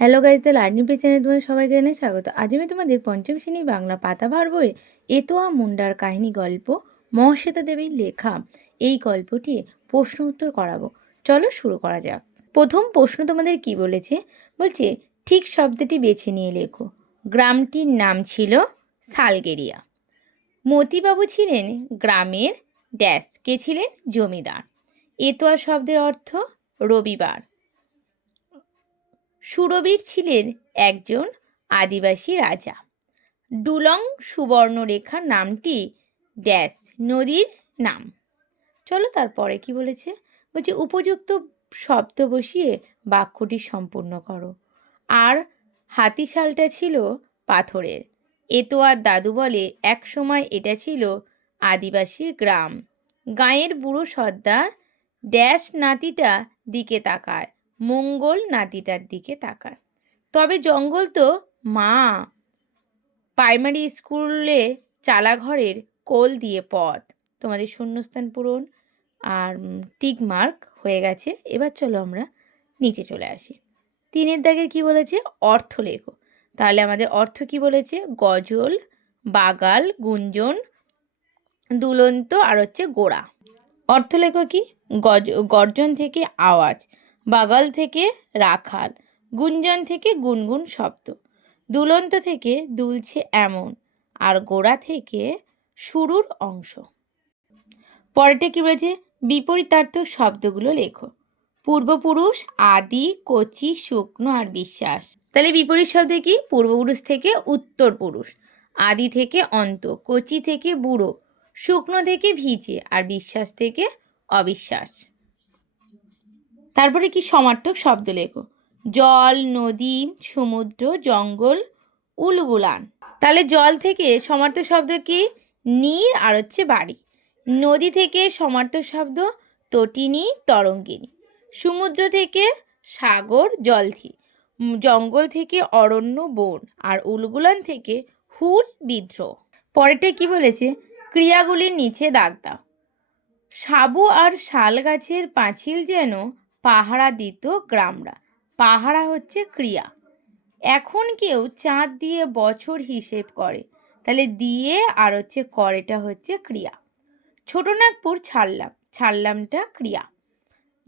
Hello guys, the learning page চ্যানেলে তোমাদের সবাইকে জানাই স্বাগত। আজ আমি তোমাদের পঞ্চম শ্রেণী বাংলা পাতাভার বইয়ের এতোয়া মুন্ডার কাহিনী গল্প মহাশ্বেতা দেবীর লেখা এই গল্পটি প্রশ্ন উত্তর করাবো। চলো শুরু করা যাক। প্রথম প্রশ্ন তোমাদের কি বলেছে? বলছে ঠিক শব্দটি বেছে নিয়ে লেখো। গ্রামটির নাম ছিল সালগেরিয়া। মতিবাবু ছিলেন গ্রামের ড্যাশ, কে ছিলেন? জমিদার। এতোয়া শব্দের অর্থ রবিবার। সুরবীর ছিলেন একজন আদিবাসী রাজা। ডুলং সুবর্ণরেখার নামটি ড্যাশ, নদীর নাম। চলো তারপরে কি বলেছে? বলছে উপযুক্ত শব্দ বসিয়ে বাক্যটি সম্পূর্ণ করো। আর হাতিশালটা ছিল পাথরের। এতোয়ার দাদু বলে এক সময় এটা ছিল আদিবাসী গ্রাম। গাঁয়ের বুড়ো সর্দার ড্যাশ নাতিটা দিকে তাকায়, মঙ্গল নাতিটার দিকে তাকায়। তবে জঙ্গল তো মা। প্রাইমারি স্কুলে চালাঘরের কোল দিয়ে পথ। তোমাদের শূন্যস্থান পূরণ আর টিক মার্ক হয়ে গেছে। এবার চলো আমরা নিচে চলে আসি। 3 দাগের কি বলেছে? অর্থ লেখো। তাহলে আমাদের অর্থ কি বলেছে? গজল, বাগাল, গুঞ্জন, দুলন্ত আর হচ্ছে গোড়া। অর্থ লেখো কি? গর্জন থেকে আওয়াজ, বাগাল থেকে রাখাল, গুঞ্জন থেকে গুনগুন শব্দ, দুলন্ত থেকে দুলছে এমন, আর গোড়া থেকে শুরুর অংশ। পরেরটা কি বলেছে? বিপরীতার্থক শব্দগুলো লেখো। পূর্বপুরুষ, আদি, কচি, শুকনো আর বিশ্বাস। তাহলে বিপরীত শব্দ কি? পূর্বপুরুষ থেকে উত্তর পুরুষ, আদি থেকে অন্ত, কচি থেকে বুড়ো, শুকনো থেকে ভিজে আর বিশ্বাস থেকে অবিশ্বাস। তারপরে কি সমার্থক শব্দ লেখো। জল, নদী, সমুদ্র, জঙ্গল, উলগুলান। তাহলে জল থেকে সমার্থক শব্দ কি? নীর আর হচ্ছে বাড়ি। নদী থেকে সমার্থক শব্দ তটিনী, তরঙ্গিনী। সমুদ্র থেকে সাগর, জলধি। জঙ্গল থেকে অরণ্য, বন। আর উলগুলান থেকে হুল, বিদ্রোহ। পরেরটা কি বলেছে? ক্রিয়াগুলির নিচে দাগ দাও। সাবু আর শাল গাছের পাঁচিল যেন পাহারা দিত গ্রামরা। পাহারা হচ্ছে ক্রিয়া। এখন কেউ চাঁদ দিয়ে বছর হিসেব করে। তাহলে দিয়ে আর হচ্ছে করেটা হচ্ছে ক্রিয়া। ছোটনাগপুর ছাড়লাম, ছাড়লামটা ক্রিয়া।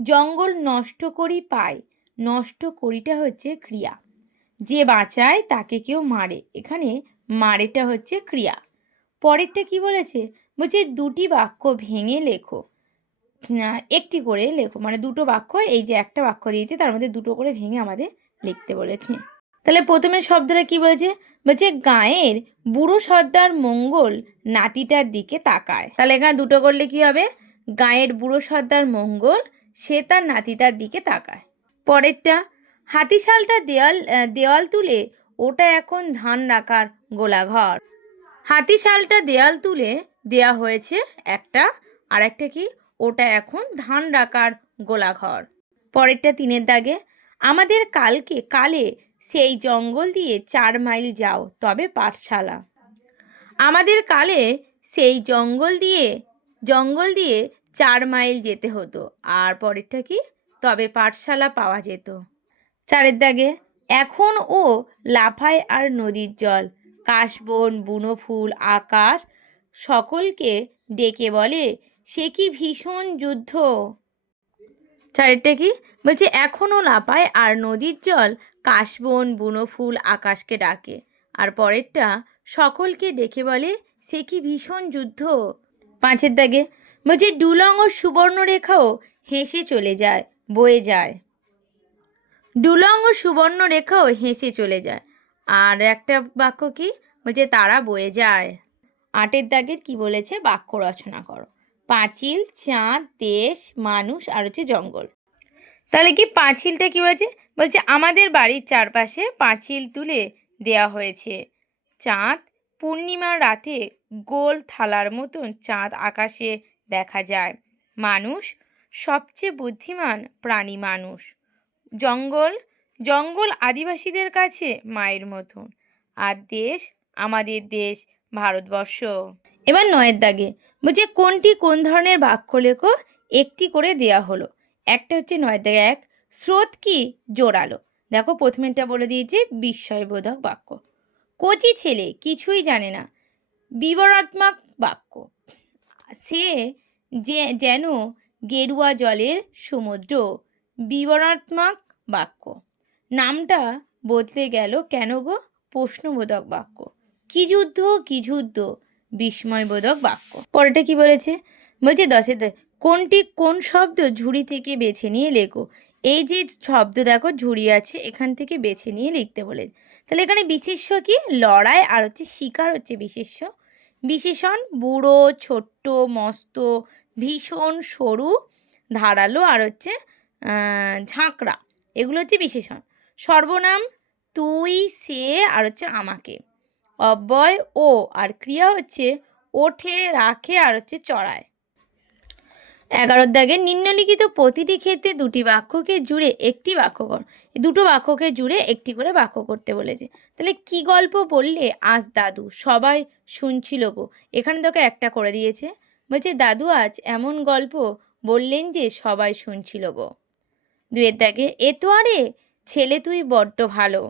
জঙ্গল নষ্ট করি পাই, নষ্ট করিটা হচ্ছে ক্রিয়া। যে বাঁচায় তাকে কেউ মারে, এখানে মারেটা হচ্ছে ক্রিয়া। পরেরটা কি বলেছে? বলছে দুটি বাক্য ভেঙে লেখো। একটি করে লেখো, মানে দুটো বাক্য, এই যে একটা বাক্য দিয়েছে তার মধ্যে দুটো করে ভেঙে আমাদের লিখতে বলেছে। তাহলে প্রথমে শব্দটা কি বলেছে? বলছে গাঁয়ের বুড়ো সর্দার মঙ্গল নাতিটার দিকে তাকায়। তাহলে এখানে দুটো করলে কি হবে? গাঁয়ের বুড়ো সর্দার মঙ্গল সে তার নাতিটার দিকে তাকায়। পরেরটা হাতিশালটা দেওয়াল তুলে ওটা এখন ধান রাখার গোলাঘর। হাতিশালটা দেওয়াল তুলে দেয়া হয়েছে একটা, আর একটা কি? ওটা এখন ধান রাখার গোলাঘর। পরেরটা 3 দাগে আমাদের কালে সেই জঙ্গল দিয়ে 4 মাইল যাও তবে পাঠশালা। আমাদের কালে সেই জঙ্গল দিয়ে 4 মাইল যেতে হতো, আর পরেরটা কি? তবে পাঠশালা পাওয়া যেত। 4 দাগে এখন ও লাফায় আর নদীর জল, কাশবন, বুনো ফুল, আকাশ সকলকে ডেকে বলে সে কি ভীষণ যুদ্ধ। 4টা কি বলছে? এখনও লাফায় আর নদীর জল কাশবন, বুনো ফুল, আকাশকে ডাকে, আর পরেরটা সকলকে ডেকে বলে সে কি ভীষণ যুদ্ধ। 5 দাগে বলছে ডুলং ও সুবর্ণরেখাও হেসে চলে যায়, বয়ে যায়। ডুলং ও সুবর্ণরেখাও হেসে চলে যায়, আর একটা বাক্য কি বলছে? তারা বয়ে যায়। 8 দাগের কি বলেছে? বাক্য রচনা করো। পাঁচিল, চাঁদ, দেশ, মানুষ আর হচ্ছে জঙ্গল। তাহলে কি পাঁচিলটা কি বলেছে? বলছে আমাদের বাড়ির চারপাশে পাঁচিল তুলে দেয়া হয়েছে। চাঁদ, পূর্ণিমার রাতে গোল থালার মতন চাঁদ আকাশে দেখা যায়। মানুষ, সবচেয়ে বুদ্ধিমান প্রাণী মানুষ। জঙ্গল আদিবাসীদের কাছে মায়ের মতন। আর দেশ, আমাদের দেশ ভারতবর্ষ। এবার 9 দাগে বলছে কোনটি কোন ধরনের বাক্য লেখো, একটি করে দেয়া হলো। একটা হচ্ছে 9 দাগে 1 স্রোত কি? জোরালো। দেখো প্রথমেরটা বলে দিয়েছে বিস্ময়বোধক বাক্য। কচি ছেলে কিছুই জানে না, বিবরণাত্মক বাক্য। সে যেন গেরুয়া জলের সমুদ্র, বিবরণাত্মক বাক্য। নামটা বদলে গেল কেন গো, প্রশ্নবোধক বাক্য। কি যুদ্ধ কি যুদ্ধ, বিস্ময়বোধক বাক্য। পরেরটা কি বলেছে, বলছে কোনটি কোন শব্দ ঝুড়ি থেকে বেছে নিয়ে লেখো। এই যে শব্দ দেখো ঝুড়ি আছে, এখান থেকে বেছে নিয়ে লিখতে বলে। তাহলে এখানে বিশেষ্য কি, লড়াই আর হচ্ছে শিকার হচ্ছে বিশেষ্য। বিশেষণ বুড়ো, ছোট্ট, মস্ত, ভীষণ, সরু, ধারালো আর হচ্ছে ঝাঁকড়া, এগুলো হচ্ছে বিশেষণ। সর্বনাম তুই, সে আর হচ্ছে আমাকে। অব্যয় ও, আর ক্রিয়া হচ্ছে ওঠে, রাখে আর হচ্ছে চড়ায়। 11 দাগে নিম্নলিখিত প্রতিটি ক্ষেত্রে দুটি বাক্যকে জুড়ে একটি বাক্য কর। দুটো বাক্যকে জুড়ে একটি করে বাক্য করতে বলেছে। তাহলে কি গল্প বললে আজ দাদু, সবাই শুনছিল গো। এখানে তোকে একটা করে দিয়েছে, বলছে দাদু আজ এমন গল্প বললেন যে সবাই শুনছিল গো। 2 দাগে এ তো আরে ছেলে তুই বড্ড ভালো।